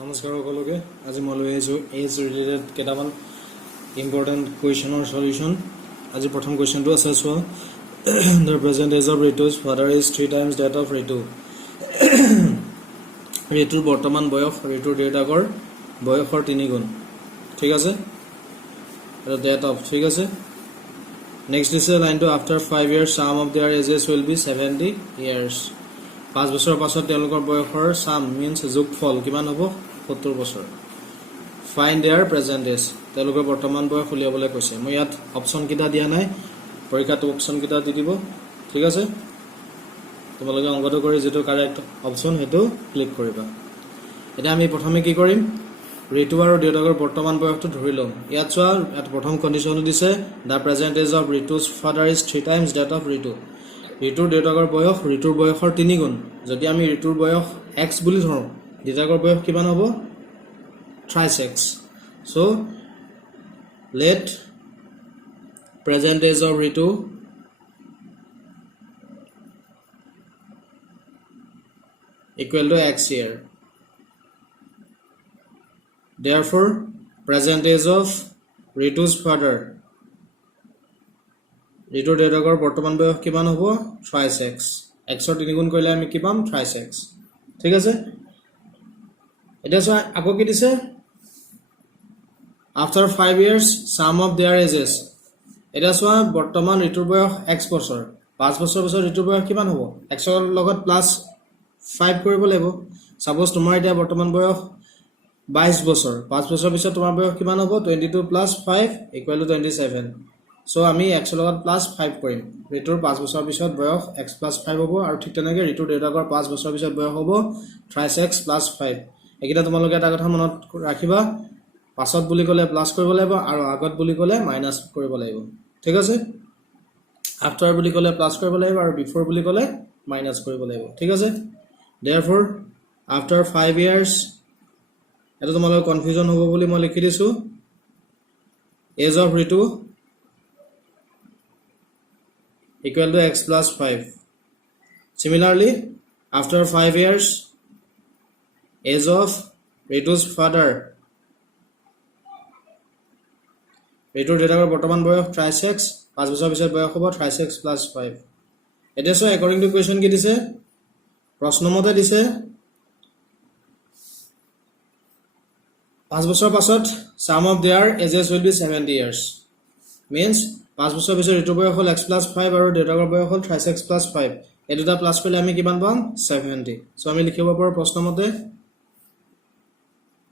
নমস্কাৰ সকলোকে আজি মই লৈ আহিছোঁ এজ ৰিলেটেড কেইটামান ইম্পৰ্টেণ্ট কুৱেশ্যনৰ সলিউশ্যন। আজি প্ৰথম কুৱেশ্যনটো আছে চোৱা the present age of Ritu's father is 3 times that of Ritu. ঋতুৰ বৰ্তমান বয়স ঋতুৰ দেউতাকৰ বয়সৰ 3 গুণ। ঠিক আছে, এটা ডেট অফ। ঠিক আছে, নেক্সট দিছে লাইনটো আফটাৰ 5 years চাম of there ages will be 70 years। 5 বছৰৰ পাছত তেওঁলোকৰ বয়সৰ চাম মিন্স যোগফল কিমান হ'ব? 70 বছৰ। ফাইণ্ড দেয়াৰ প্ৰেজেণ্ট এজ, তেওঁলোকৰ বৰ্তমান বয়স উলিয়াবলৈ কৈছে। মই ইয়াত অপশ্যন কেইটা দিয়া নাই, পৰীক্ষাটো অপশ্যন কেইটা দি দিব। ঠিক আছে, তোমালোকে অংকটো কৰি যিটো কাৰেক্ট অপশ্যন সেইটো ক্লিক কৰিবা। এতিয়া আমি প্ৰথমে কি কৰিম, ঋতু আৰু দেউতাকৰ বৰ্তমান বয়সটো ধৰি ল'ম। ইয়াত চোৱা, ইয়াত প্ৰথম কণ্ডিশ্যনটো দিছে the present age of Ritu's father is 3 times that of Ritu. ঋতুৰ দেউতাকৰ বয়স ঋতুৰ বয়সৰ 3 গুণ। যদি আমি ঋতুৰ বয়স এক্স বুলি ধৰোঁ, দেউতাকৰ বয়স কিমান হ'ব? thrice x. So let present age of Ritu equal to x here. Therefore, present age of Ritu's father, ঋতুৰ দেউতাকৰ বৰ্তমান বয়স কিমান হ'ব? thrice x. xৰ 3 গুণ কৰিলে আমি কি পাম? thrice x. ঠিক আছে, এতিয়া চোৱা আকৌ কি দিছে, আফটাৰ 5 years চাম অফ দেয়াৰ এজেছ। এতিয়া চোৱা বৰ্তমান ঋতুৰ বয়স x বছৰ, 5 বছৰ পিছত ঋতুৰ বয়স কিমান হ'ব? xৰ লগত প্লাছ 5 কৰিব লাগিব। ছাপ'জ তোমাৰ এতিয়া বৰ্তমান বয়স 22 বছৰ, 5 বছৰ পিছত তোমাৰ বয়স কিমান হ'ব? 22 + 5 = 27। চ' আমি xৰ লগত প্লাছ 5 কৰিম। ঋতুৰ 5 বছৰ পিছত বয়স x + 5 হ'ব, আৰু ঠিক তেনেকৈ ঋতুৰ দেউতাকৰ 5 বছৰ পিছত বয়স হ'ব thrice x + 5। এইকেইটা তোমালোকে এটা কথা মনত ৰাখিবা, পাছত বুলি ক'লে প্লাছ কৰিব লাগিব আৰু আগত বুলি ক'লে মাইনাছ কৰিব লাগিব। ঠিক আছে, আফটাৰ বুলি ক'লে প্লাছ কৰিব লাগিব আৰু বিফৰ বুলি ক'লে মাইনাছ কৰিব লাগিব। ঠিক আছে, therefore after 5 years, এটা তোমালোকৰ কনফিউজন হ'ব বুলি মই লিখি দিছোঁ, age of Ritu equal to x + 5. Similarly, after 5 years, age of Ritu's father, ঋতুৰ দেউতাকৰ বৰ্তমান বয়স thrice x, 5 বছৰ পিছত বয়স হ'ব thrice x + 5। এতিয়া চোৱা একৰ্ডিং টু কুৱেশ্যন কি দিছে, প্ৰশ্নমতে দিছে 5 বছৰ পাছত চাম of there ages will be 70 years। Means 5 বছৰ পিছত ঋতুৰ বয়স হ'ল x + 5 আৰু দেউতাকৰ বয়স হ'ল thrice x + 5। এই দুটা প্লাছ কৰিলে আমি কিমান পাম? 70। চ' আমি লিখিব পাৰোঁ প্ৰশ্নমতে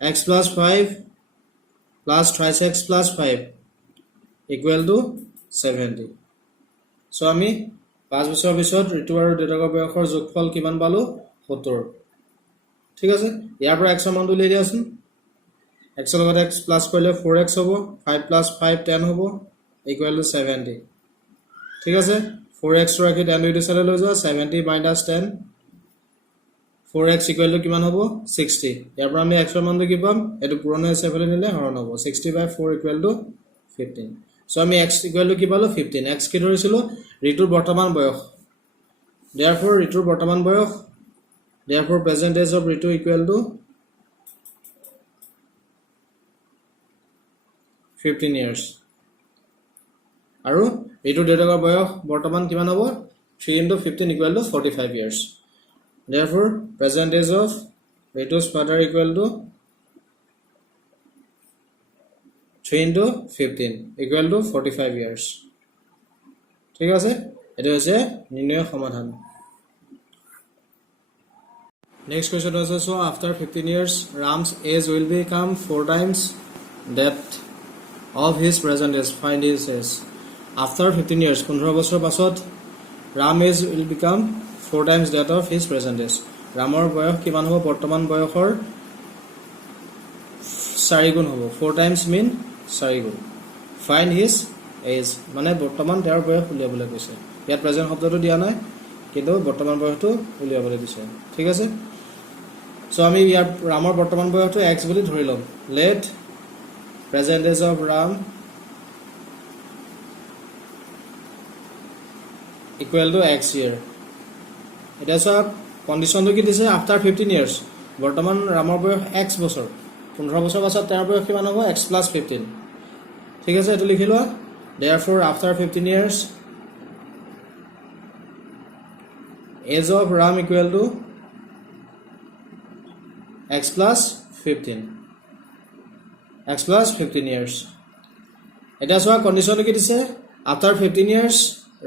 x + 5 + thrice x + 5 equal to 70। চ' আমি 5 বছৰৰ পিছত ঋতু আৰু দেউতাকৰ বয়সৰ যোগফল কিমান পালোঁ? 70। ঠিক আছে, ইয়াৰ পৰা x মানটো উলিয়াই দিয়াচোন। x লগত x প্লাছ কৰিলে 4x হ'ব, 5 + 5 10 হ'ব, equal to 70। ঠিক আছে, 4x ৰাখি 10 দুইটো চাইডে লৈ যোৱা, 70 - 10, 4x equal to কিমান হ'ব? 60। ইয়াৰ পৰা আমি x মানটো কি পাম? এইটো পূৰণ হৈ আছে নিলে হৰণ হ'ব, 60/4 equal to 15। চ' আমি x equal to কি পালোঁ? 15। x কি ধৰিছিলোঁ? ঋতুৰ বৰ্তমান বয়স। therefore ঋতুৰ বৰ্তমান বয়স, therefore present age of Ritu equal to 15 years। আৰু ঋতুৰ দেউতাকৰ বয়স বৰ্তমান কিমান হ'ব? 3 × 15 = 45 years। therefore present age of Ritu's father equal to 3 × 15 = 45 years। ঠিক আছে, এইটো হৈছে নিৰ্ণয় সমাধান। নেক্সট কুৱেশ্যন আছে, চ' after 15 years Ram's age will become 4 times that of his present age. Find his age. After 15 years, 15 বছৰ পাছত Ram age will become 4 times that of his present age. ৰামৰ বয়স কিমান হ'ব? বৰ্তমান বয়সৰ 4 গুণ হ'ব। 4 times mean 4 গুণ। Find his age মানে বৰ্তমান তেওঁৰ বয়স উলিয়াবলৈ কৈছে। ইয়াত প্ৰেজেণ্ট শব্দটো দিয়া নাই, কিন্তু বৰ্তমান বয়সটো উলিয়াবলৈ দিছে। ঠিক আছে, চ' আমি ইয়াৰ ৰামৰ বৰ্তমান বয়সটো x বুলি ধৰি ল'ম। Let present age of Ram equal to x year. এতিয়া চোৱা কণ্ডিশ্যনটো কি দিছে? আফটাৰ 15 years বৰ্তমান ৰামৰ বয়স x বছৰ 15 বছৰ পাছত তাৰ বয়স কিমান হ'ব x + 15 ঠিক আছে এটো লিখি লোৱা therefore after 15 years age of ram equal to x plus 15 x plus 15 years এটা সোয়া কন্ডিশন কি দিছে after 15 years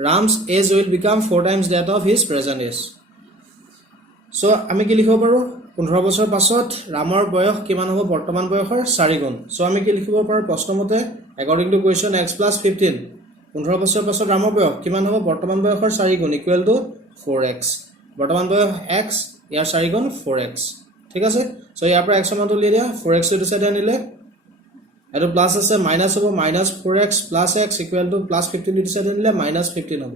ram's age will become 4 times that of his present age so আমি কি লিখিব পাৰো 15 বছৰ পাছত ৰামৰ বয়স কিমান হ'ব বৰ্তমান বয়সৰ 4 গুণ so আমি কি লিখিব পাৰো প্ৰশ্নমতে according to question x plus 15 15 বছৰ পাছত ৰামৰ বয়স কিমান হ'ব বৰ্তমান বয়সৰ 4 গুণ equal to 4x বৰ্তমান বয়স x ইয়াৰ 4 গুণ 4x ঠিক আছে সো ইয়াৰ পৰা x মান উলিয়াই দিয়া 4x টু সাইড আনিলে আৰু প্লাস আছে মাইনাস হ'ব minus 4x plus x equal to plus 15 to side আনিলে মাইনাস 15 হ'ব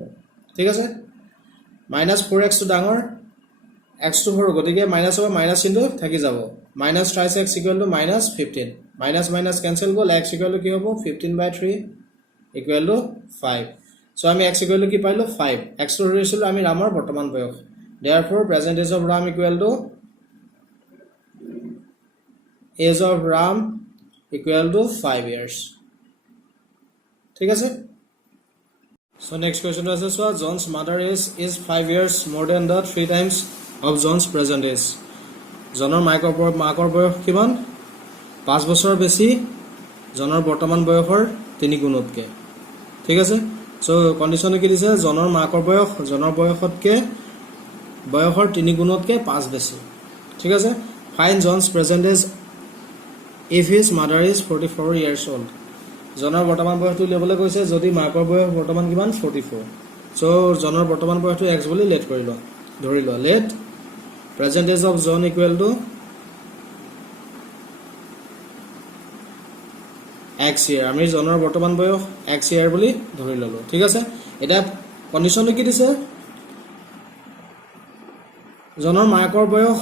ঠিক আছে মাইনাস 4x টু ডাঙৰ x টু সৰু গতিকে মাইনাস হ'ব মাইনাস চিহ্ন থাকি যাব minus 3x equal to minus 15 minus minus cancel গ'ল x ইকুৱেল টু কি হ'ব 15/3 ইকুৱেল টু 5 সো আমি x ইকুৱেল টু কি পাইলো 5 x টু ৰেচিল আমি ৰামৰ বৰ্তমান বয়স therefore present age of ram equal to age of ram equal to 5 years ঠিক আছে so next question আছে so John's mother age is 5 years more than the 3 times of John's present age জনৰ মাকৰ বয়স কিমান 5 বছৰ বেছি জনৰ বৰ্তমান বয়সৰ 3 গুণতকে ঠিক আছে so কন্ডিশন কি দিছে জনৰ মাকৰ বয়স জনৰ বয়সতকে বয়সৰ 3 গুণতকে 5 বেছি ঠিক আছে find John's present age if his mother is 44 years old জনৰ বৰ্তমান বয়সটো লেবলে কৈছে যদি মাকৰ বয়স বৰ্তমান কিমান 44 সো জনৰ বৰ্তমান বয়সটো x বুলি লেট কৰিলো ধৰিলো late present age of John equal to x year আমি জনৰ বৰ্তমান বয়স x year বুলি ধৰি ললো ঠিক আছে এটা কন্ডিশন কি দিছে জনৰ মাকৰ বয়স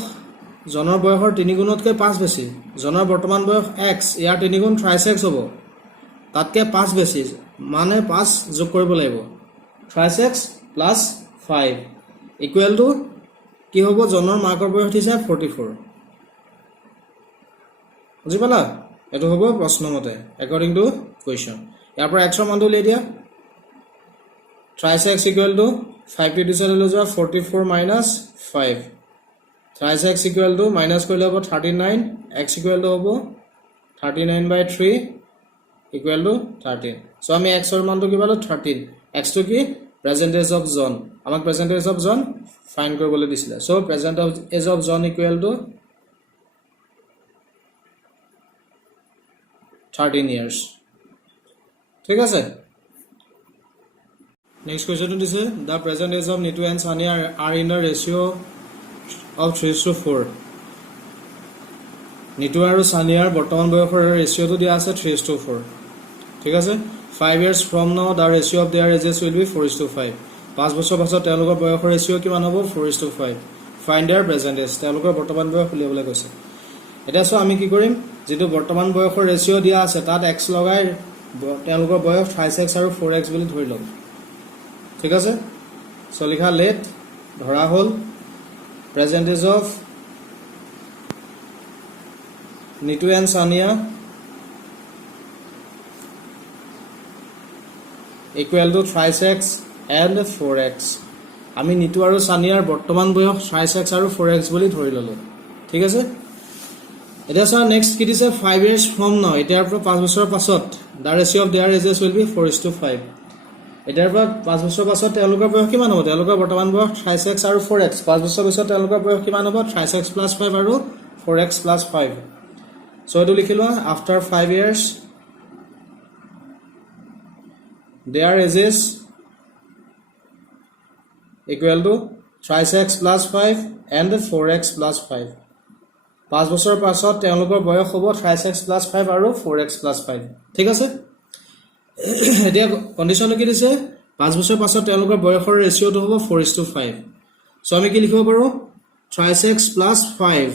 জনৰ বয়সৰ 3 গুণতকৈ 5 বেছি জনৰ বৰ্তমান বয়স x ইয়াৰ 3 গুণ 3x হ'ব তাতকৈ 5 বেছি মানে 5 যোগ কৰিব লাগিব 3x + 5 ইকুৱেল টু কি হ'ব জনৰ মাকৰ বয়স দিছে 44 বুজি পালা এটো হ'ব প্ৰশ্নমতে according to question ইয়াৰ পৰা x ৰ মানটো লৈ দিয়া 3x ইকুৱেল টু 5 টু দিছে লৈ যোৱা 44 - 5 3x equal to minus কৰিলে হ'ব 39 x equal to হ'ব 39/3 equal to 13 so আমি x ৰ মানটো কি পালো 13 x to কি present age of John আমাক present age of John find কৰিবলৈ দিছিল so present age of John equal to 13 years ঠিক আছে next question দিছে the present age of Nitu and Sania are in a ratio of 3:4 Nitu আৰু সানিয়াৰ বৰ্তমান বয়সৰ ৰেশিওটো দিয়া আছে 3:4 ঠিক আছে 5 years from now the ratio of their ages will be 4:5 5 বছৰ পাছত তেওঁলোকৰ বয়সৰ ৰেশিও কিমান হ'ব 4:5 find their present age তেওঁলোকৰ বৰ্তমান বয়স উলিয়াবলৈ কৈছে এটা সো আমি কি কৰিম যেটো বৰ্তমান বয়সৰ ৰেশিও দিয়া আছে তাত x লগাই তেওঁলোকৰ বয়স 3x আৰু 4x বুলি ধৰি লম ঠিক আছে সো লিখা লেট ধৰা হল present age of Nitu and Sania equal to 3x and 4x আমি নিতু আৰু সানিয়াৰ বৰ্তমান বয়স 3x আৰু 4x বুলি ধৰি ললো ঠিক আছে এটা সা নেক্সট কি দিছে 5 years from now এটাৰ পৰা 5 বছৰ পাছত the ratio of their ages will be 4:5 এটাৰ পৰা 5 বছৰ পাছত তেওঁলোকৰ বয়স কিমান হ'ব তেওঁলোকৰ বৰ্তমান বয়স 3x আৰু 4x 5 বছৰ পিছত তেওঁলোকৰ বয়স কিমান হ'ব 3x + 5 আৰু 4x + 5 সো এটো লিখিলো after 5 years their ages equal to 3x + 5 and 4x + 5 5 বছৰ পাছত তেওঁলোকৰ বয়স হ'ব 3x + 5 আৰু 4x + 5 ঠিক আছে এতিয়া কন্ডিশন কি দিছে 5 বছৰ পাছত তেওঁলোকৰ বয়সৰ ৰেশিওটো হ'ব 4:5 সো আমি কি লিখিব পাৰো 3x + 5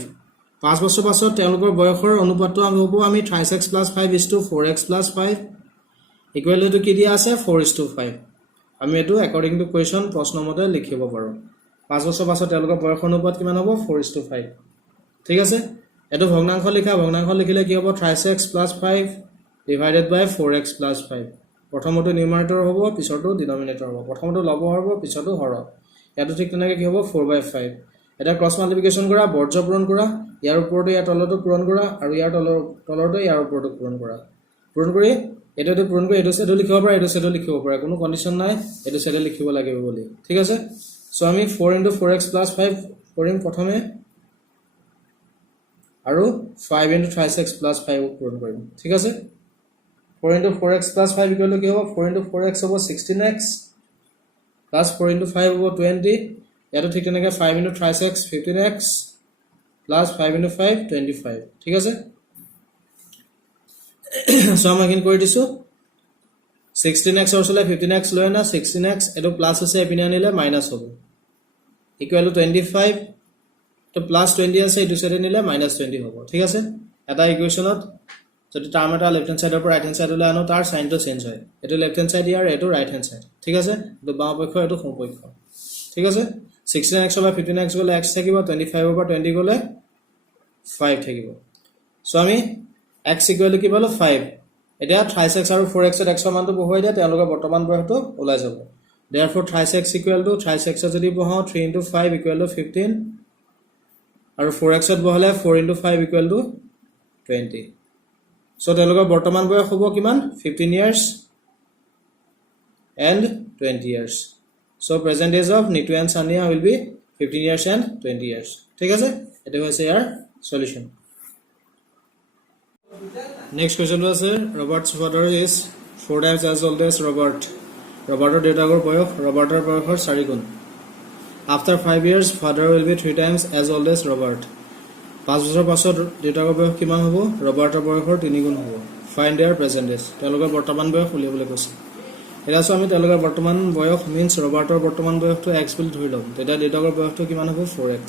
5 বছৰ পাছত তেওঁলোকৰ বয়সৰ অনুপাতটো হ'ব আমি 3x + 5 = 4x + 5 ইকুৱেল টু কি দিয়া আছে 4:5 আমি এটো according to question প্ৰশ্নমতে লিখিব পাৰো 5 বছৰ পাছত তেওঁলোকৰ বয়সৰ অনুপাত কিমান হ'ব 4:5 ঠিক আছে এটো ভগ্নাংশ লিখিলে কি হ'ব thrice x plus 5 divided by 4x plus 5 প্ৰথমটো নিউমাৰেটৰ হ'ব পিছৰটো ডিনমিনেটৰ হ'ব প্ৰথমটো লব হ'ব পিছৰটো হৰ ইয়াটো ঠিক তেনেকৈ কি হ'ব 4/5 এটা ক্ৰস মাল্টিপ্লিকেশন কৰা বৰ্জ্য পূৰণ কৰা ইয়াৰ ওপৰটো ইয়াৰ তলটো পূৰণ কৰা আৰু ইয়াৰ তলৰটো ইয়াৰ ওপৰটো পূৰণ কৰি এটোটো পূৰণ কৰি এটো সেটো লিখিব পাৰা এটো সেটো লিখিব পাৰা কোনো কন্ডিশন নাই এটো সেটো লিখিব লাগিব বুলি ঠিক আছে সো আমি 4 * 4x + 5 কৰিম প্ৰথমে আৰু 5 * 3x + 5 পূৰণ কৰিম ঠিক আছে 4 * 4x + 5 ইকুৱেল কি হ'ব 4 * 4x হ'ব 16x plus 4 * 5 হ'ব 20 ইয়াটো ঠিক তেনেকৈ 5 * 3x 15x plus 5 * 5 25 ঠিক আছে সো আমি কিন কৰি দিছো 16x or 15x লৈ না 16x এটো প্লাস আছে এপিনে আনিলে মাইনাস হ'ব ইকুৱেল টু 25 তো প্লাস 20 আছে এটো সাইডে নিলে মাইনাস 20 হ'ব ঠিক আছে এটা ইকুৱেচনত যদি টাৰ্ম এটা লেফট হ্যান্ড সাইডৰ পৰা ৰাইট হ্যান্ড সাইডলৈ আনো তাৰ সাইনটো চেঞ্জ হয় এটো লেফট হ্যান্ড সাইড ইয়াৰ এটো ৰাইট হ্যান্ড সাইড ঠিক আছে তো বাম পক্ষ এটো সোঁ পক্ষ ঠিক আছে 16x বা 15x গলে x থাকিব 25 পৰা 20 গলে 5 থাকিব সো আমি x ইকুৱেল কি পালো 5 এটা 3x আৰু 4x এৰ x মানটো বহুৱাই দিয়া তেওঁলোকৰ বৰ্তমান বয়সটো ওলাই যাব therefore 3x equal two 3x যদি বহাও 3 * 5 ইকুৱেল টু 15 আৰু 4x ত বহালে 4 * 5 ইকুৱেল টু 20 সো তেওঁলোকৰ বৰ্তমান বয়স হ'ব কিমান 15 years and 20 years so present age of Nitu and Sania will be 15 years and 20 years ঠিক আছে এটা হৈছে ইয়াৰ solution Next question was Robert's father is 4 times as old as Robert. Robert's দেউতাকৰ বয়স Robertৰ বয়সৰ 4 গুণ. After 5 years, father will be 3 times as old as Robert. 5 বছৰ পাছত দেউতাকৰ বয়স কিমান হ'ব? Robertৰ বয়সৰ 3 গুণ হ'ব. Find their present age. তেওঁলোকৰ বৰ্তমান বয়স উলিয়াবলৈ কৈছে. এটা আমি তেওঁলোকৰ বৰ্তমান বয়স means Robertৰ বৰ্তমান বয়সটো x বুলি ধৰি লম. তেতিয়া দেউতাকৰ বয়সটো কিমান হ'ব? 4x.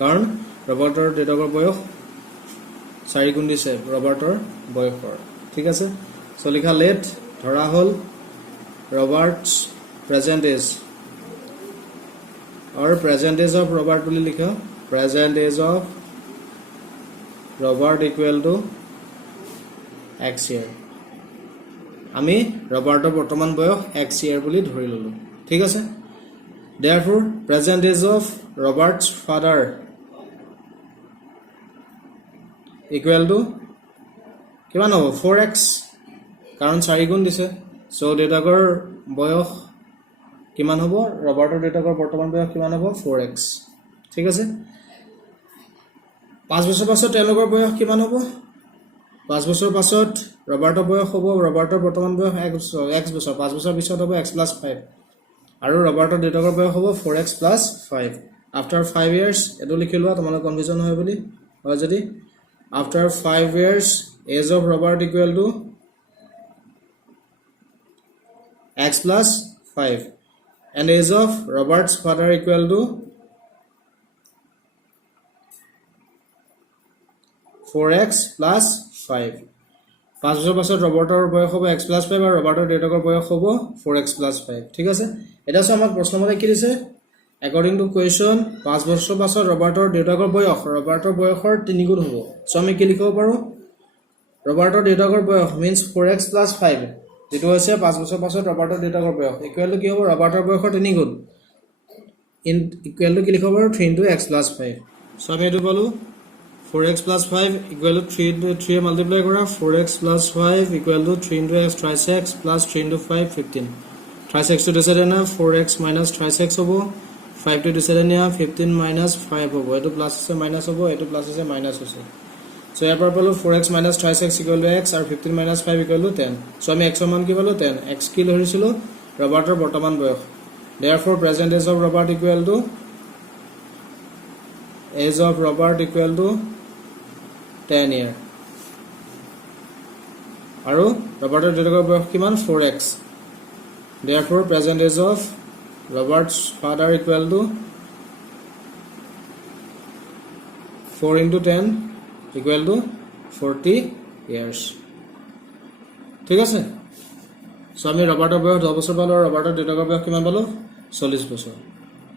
কাৰণ Robertৰ দেউতাকৰ বয়স 4 গুণ দিছে ৰবাৰ্টৰ বয়সৰ ঠিক আছে সো লিখা লেট ধৰা হল Robert's present age or present age of Robert বুলি লিখা present age of Robert equal to x year আমি ৰবাৰ্টৰ বৰ্তমান বয়স x year বুলি ধৰি ললো ঠিক আছে therefore present age of Robert's father equal to কিমান হ'ব 4x কাৰণ 4 গুণ দিছে সো দেউতাকৰ বয়স কিমান হ'ব ৰবাৰ্টৰ দেউতাকৰ বৰ্তমান বয়স কিমান হ'ব 4x ঠিক আছে 5 বছৰ পাছত তেওঁলোকৰ বয়স কিমান হ'ব 5 বছৰ পাছত ৰবাৰ্টৰ বয়স হ'ব ৰবাৰ্টৰ বৰ্তমান বয়স x বছৰ 5 বছৰ পিছত হ'ব x + 5 আৰু ৰবাৰ্টৰ দেউতাকৰ বয়স হ'ব 4x + 5 after 5 years এটো লিখিলোৱা তোমালোকৰ কনফিউজন হয় বুলি হয় যদি after 5 years age of Robert equal to x plus 5 and age of Robert's father equal to 4x plus 5 5 বছৰ পাছত ৰবাৰ্টৰ বয়স হ'ব x plus 5 আৰু ৰবাৰ্টৰ দেউতাকৰ বয়স হ'ব 4x plus 5 ঠিক আছে এটা আমাক প্ৰশ্নমতে কি দিছে according to question 5 বছৰ পাছত ৰবাৰ্টৰ দেউতাকৰ ৰবাৰ্টৰ বয়সৰ 3 গুণ হ'ব সো আমি কি লিখিব পাৰো ৰবাৰ্টৰ দেউতাকৰ বয়স means 4x plus 5 যেটো হৈছে 5 বছৰ পাছত ৰবাৰ্টৰ দেউতাকৰ বয়স ইকুৱেল টু কি হ'ব ৰবাৰ্টৰ বয়সৰ 3 গুণ ইন ইকুৱেল টু কি লিখিব পাৰো 3 * x plus 5 সো আমি এটো পালো 4x plus 5 equal to 3 multiply কৰা 4x plus 5 equal to 3 * x trisex plus 3 * 5 15 trisex to decide na 4x minus trisex হ'ব 5 to decide na 15 minus 5 হ'ব এটো প্লাস আছে মাইনাস হ'ব এটো প্লাস আছে মাইনাস আছে সো ইয়াৰ পৰা পালো 4x minus trisex equal to x আৰু 15 minus 5 equal to 10 সো আমি x ৰ মান কি পালো 10 x কি ধৰিছিলো ৰবাৰ্টৰ বৰ্তমান বয়স therefore present age of Robert equal to age of Robert equal to 10 year আৰু ৰবাৰ্টৰ দেউতাকৰ বয়স কিমান 4x therefore present age of Robert's father equal to 4 into 10 equal to 40 years ঠিক আছে সো আমি ৰবাৰ্টৰ বয়স 10 বছৰ পালো ৰবাৰ্টৰ দেউতাকৰ বয়স কিমান পালো 40 বছৰ